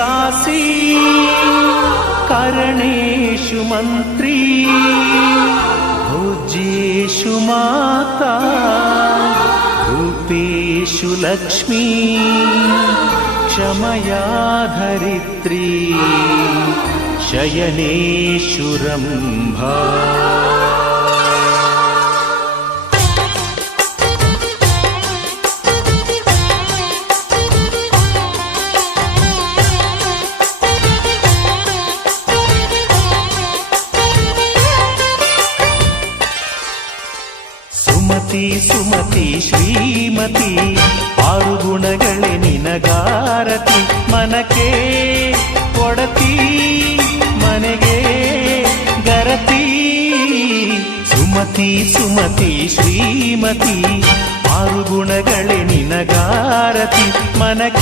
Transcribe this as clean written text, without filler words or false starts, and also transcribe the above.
दासी करणेषु मन्त्री भोज्येषु माता रूपेषु लक्ष्मी क्षमया धरित्री शयनेषु रम्भा। ಸುಮತಿ ಸುಮತಿ ಶ್ರೀಮತಿ ಆರು ಗುಣಗಳೇ ನಿನಗಾರತಿ ಮನಕ್ಕೆ ಕೊಡತಿ ಮನೆಗೆ ಗರತಿ ಸುಮತಿ ಸುಮತಿ ಶ್ರೀಮತಿ ಆರು ಗುಣಗಳೇ ನಿನಗಾರತಿ ಮನಕ್ಕೆ